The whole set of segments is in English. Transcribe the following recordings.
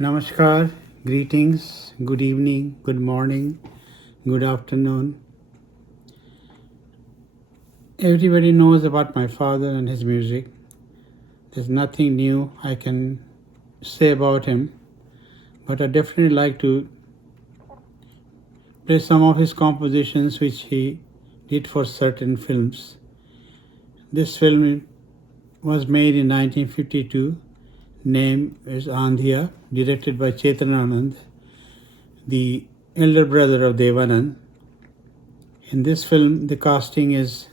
Namaskar, greetings, good evening, good morning, good afternoon. Everybody knows about my father and his music. There's nothing new I can say about him, but I definitely like to play some of his compositions which he did for certain films. This film was made in 1952. Name is Andhya, directed by Chetananand, the elder brother of Devanand. In this film, the casting is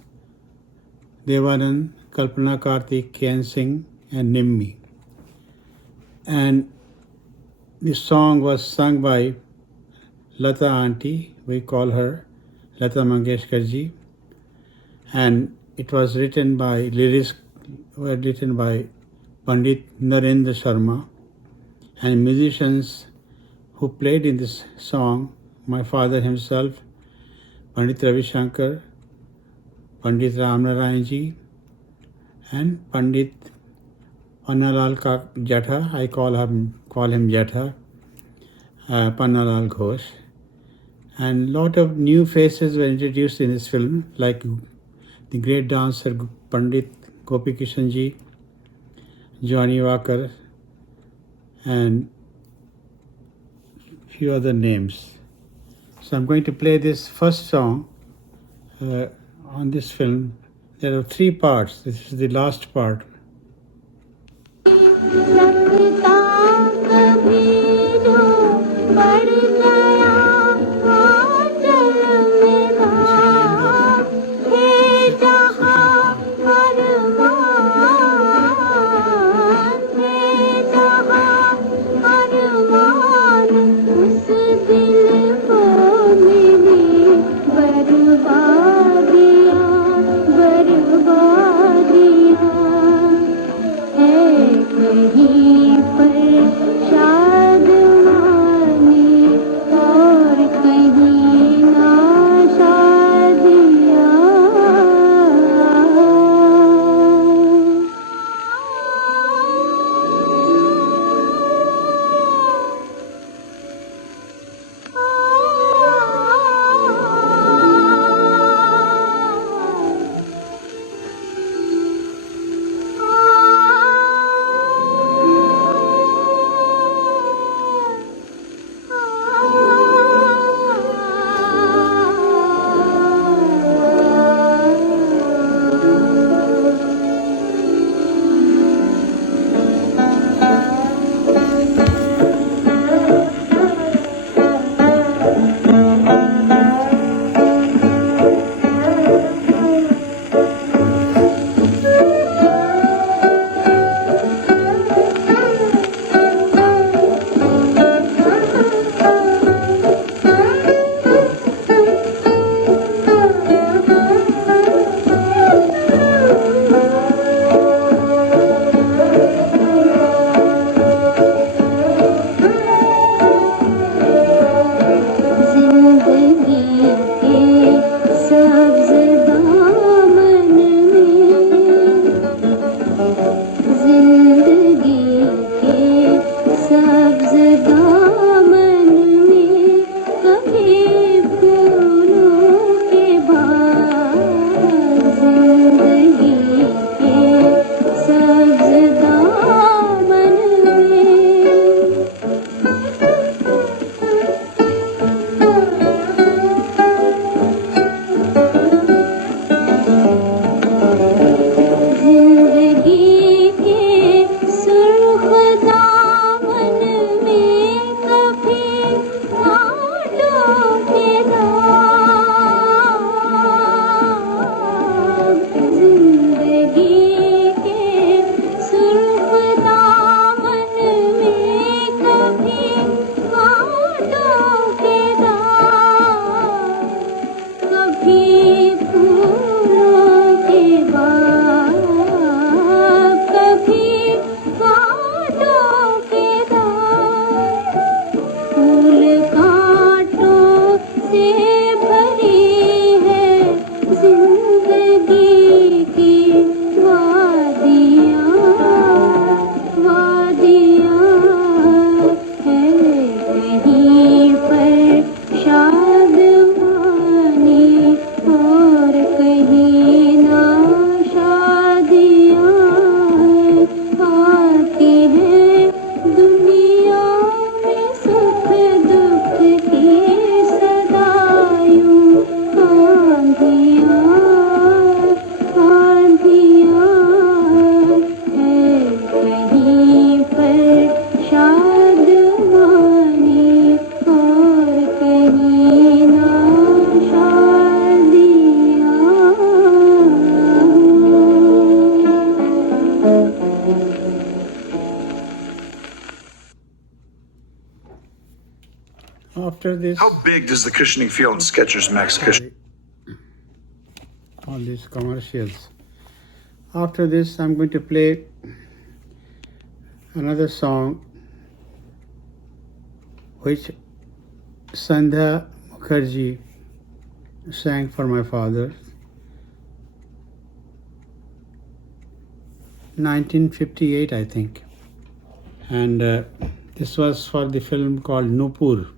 Devanand, Kalpana Karthik, Kian Singh, and Nimmi. And this song was sung by Lata Auntie, we call her Lata Mangeshkar ji, and it was written by lyrics were written by Pandit Narendra Sharma, and musicians who played in this song, my father himself, Pandit Ravi Shankar, Pandit Ramnarayan ji, and Pandit Pannalal Jatha, I call him Jatha, Pannalal Ghosh. And lot of new faces were introduced in this film, like the great dancer Pandit Gopi Kishan ji, Johnny Walker, and few other names. So I'm going to play this first song on this film. There are 3 parts. This is the last part. He After this, How big does the cushioning feel in Skechers Max Cushion? all these commercials. After this, I'm going to play another song which Sandhya Mukherjee sang for my father, 1958, I think. And this was for the film called Nupur.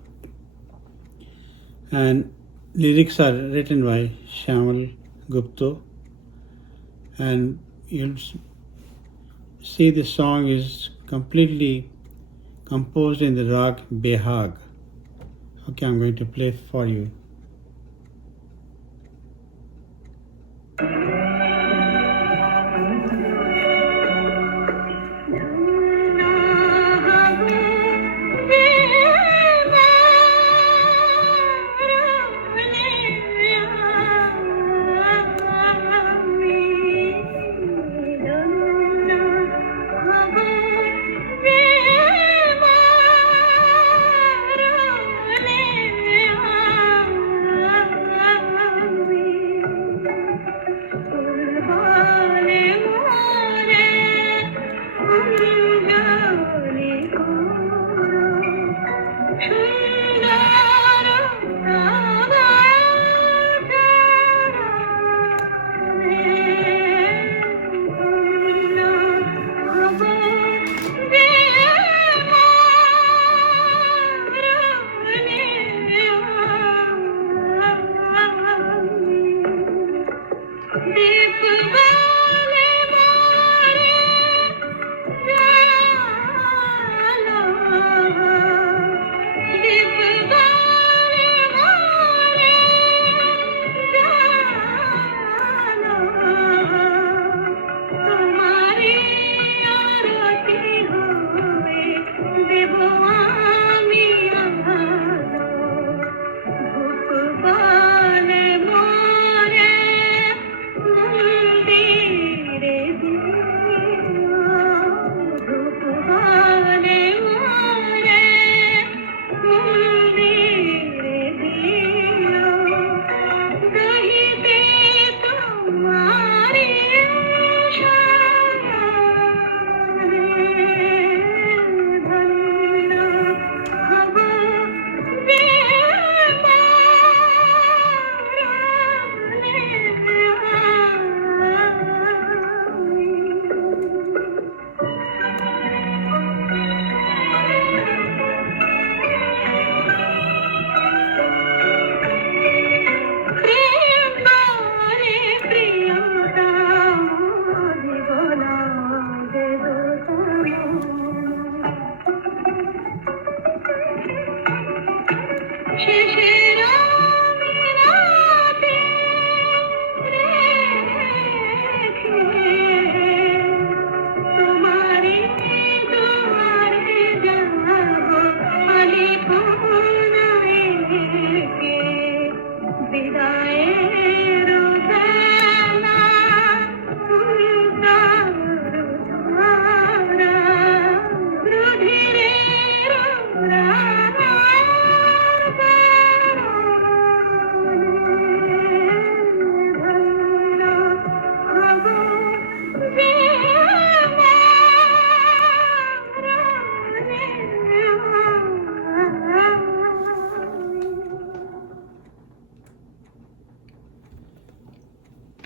And lyrics are written by Shyamal Gupta. And you'll see the song is completely composed in the rag Behag. Okay, I'm going to play it for you.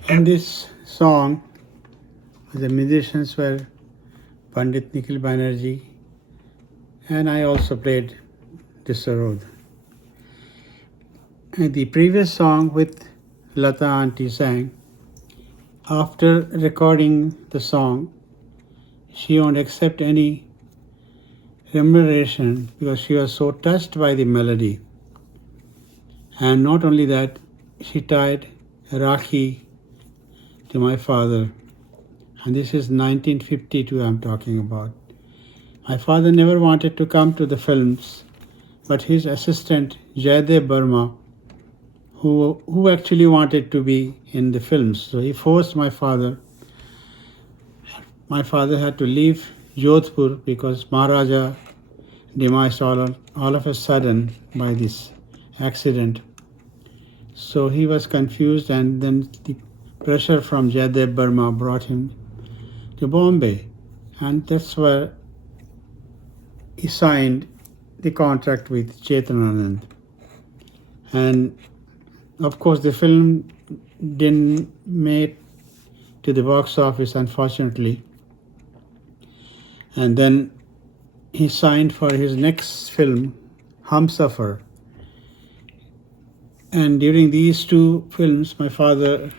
In this song, the musicians were Pandit Nikhil Banerjee, and I also played the Sarode. And the previous song with Lata Auntie sang, after recording the song, she won't accept any remuneration because she was so touched by the melody. And not only that, she tied Rakhi to my father, and this is 1952 I'm talking about. My father never wanted to come to the films, but his assistant Jaydev Burma, who actually wanted to be in the films, so he forced my father. My father had to leave Jodhpur because Maharaja demised all of a sudden by this accident. So he was confused, and then the pressure from Jaidev Burma brought him to Bombay, and that's where he signed the contract with Chetananand. And of course, the film didn't make to the box office, unfortunately. And then he signed for his next film, Humsafar. And during these two films, my father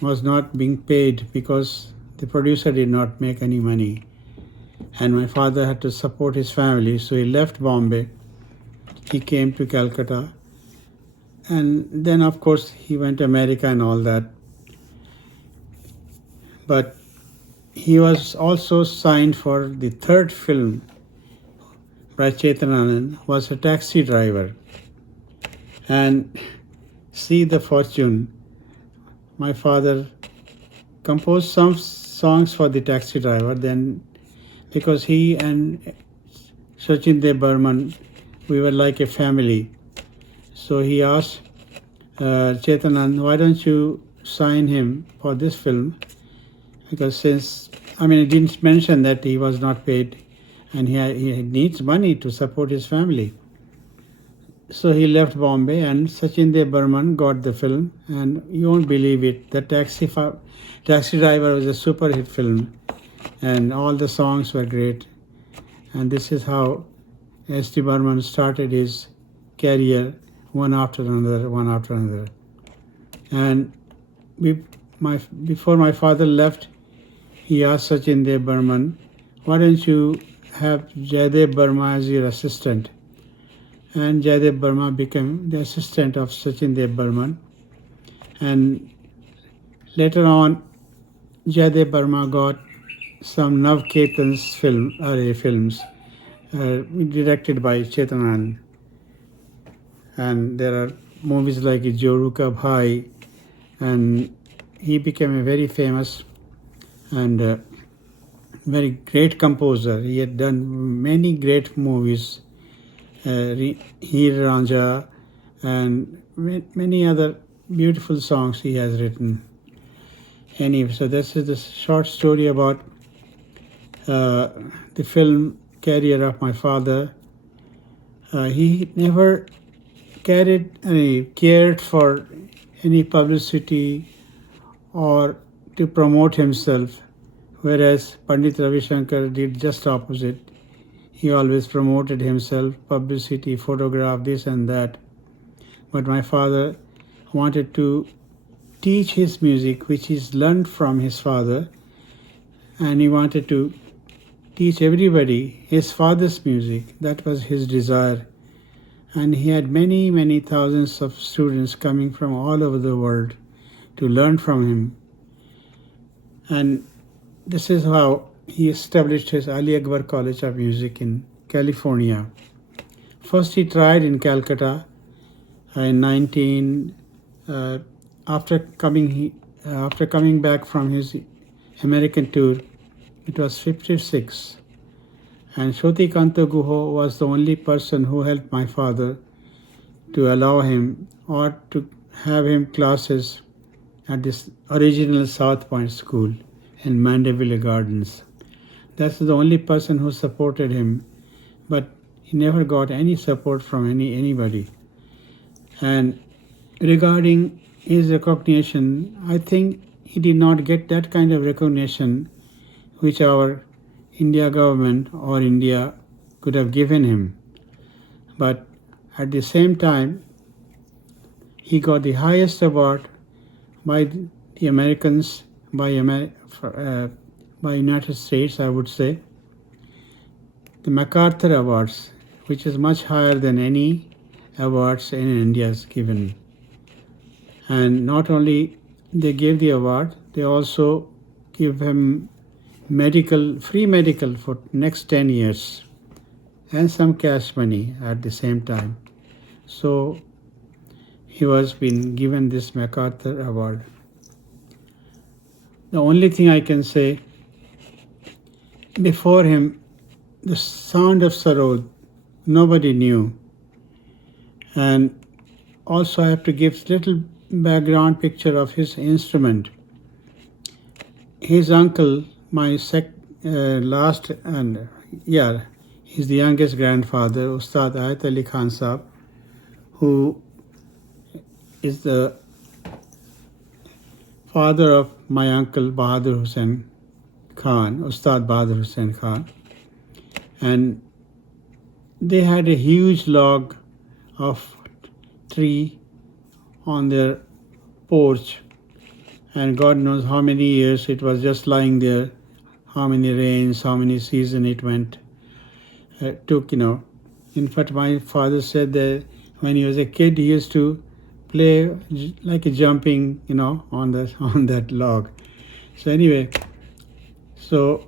was not being paid because the producer did not make any money. And my father had to support his family, so he left Bombay. He came to Calcutta. And then, of course, he went to America and all that. But he was also signed for the third film by Chetananand, was a taxi driver. And see the fortune. My father composed some songs for the taxi driver, then because he and Sachin Dev Burman, we were like a family. So he asked Chetanand, why don't you sign him for this film? Because he didn't mention that he was not paid and he needs money to support his family. So he left Bombay and Sachin Dev Burman got the film, and you won't believe it, the Taxi Driver was a super hit film and all the songs were great. And this is how S.D. Burman started his career, one after another. And before my father left, he asked Sachin Dev Burman, why don't you have Jaidev Burma as your assistant? And Jaidev Burma became the assistant of Sachin Dev Burman. And later on, Jaidev Burma got some Nav Ketan's films directed by Chetananand. And there are movies like Joru Ka Bhai, and he became a very famous and very great composer. He had done many great movies, Heer Ranja, and many other beautiful songs he has written. Anyway, so this is the short story about the film career of my father. He never cared for any publicity or to promote himself, whereas Pandit Ravi Shankar did just opposite. He always promoted himself, publicity, photograph, this and that. But my father wanted to teach his music, which he's learned from his father, and he wanted to teach everybody his father's music. That was his desire. And he had many, many thousands of students coming from all over the world to learn from him. And this is how he established his Ali Akbar College of Music in California. First he tried in Calcutta in after coming back from his American tour. It was 56. And Shoti Kanto Guho was the only person who helped my father to allow him or to have him classes at this original South Point school in Mandeville Gardens. That's the only person who supported him, but he never got any support from anybody. And regarding his recognition, I think he did not get that kind of recognition which our India government or India could have given him. But at the same time, he got the highest award by the Americans, by United States, I would say, the MacArthur Awards, which is much higher than any awards in India is given. And not only they gave the award, they also give him free medical for next 10 years and some cash money at the same time. So he was been given this MacArthur Award. The only thing I can say, before him, the sound of Sarode nobody knew. And also I have to give little background picture of his instrument. His uncle, my last, and yeah, he's the youngest grandfather, Ustad Aashish Khan Sahab, who is the father of my uncle Bahadur Hussain Khan, Ustad Bahadur Hussain Khan. And they had a huge log of tree on their porch, and God knows how many years it was just lying there, how many rains, how many seasons it went, took, In fact, my father said that when he was a kid, he used to play like a jumping, on that log. So anyway, so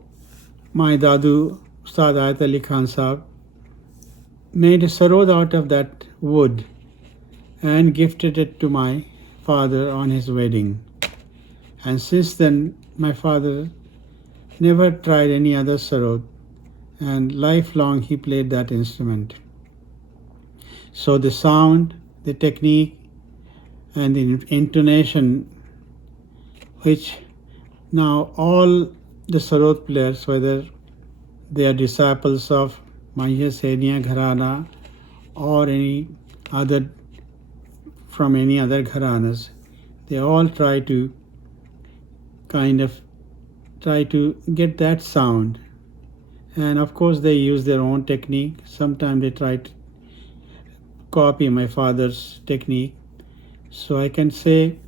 my Dadu, Ustad Aashish Khan Sahab, made a sarod out of that wood and gifted it to my father on his wedding. And since then, my father never tried any other sarod, and lifelong he played that instrument. So the sound, the technique, and the intonation, which now all the sarod players, whether they are disciples of Maya Seniya Gharana or any other from any other gharanas, they all try to get that sound. And of course they use their own technique. Sometimes they try to copy my father's technique. So I can say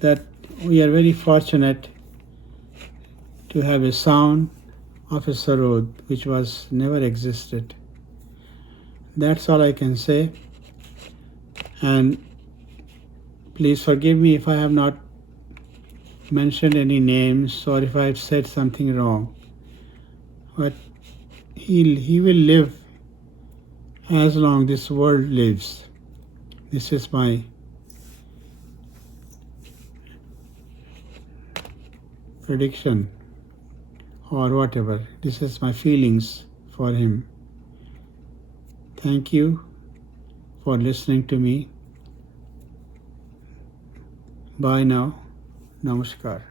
that we are very fortunate to have a sound of a sarod which was never existed. That's all I can say. And please forgive me if I have not mentioned any names or if I have said something wrong. But he will live as long this world lives. This is my prediction or whatever. This is my feelings for him. Thank you for listening to me. Bye now. Namaskar.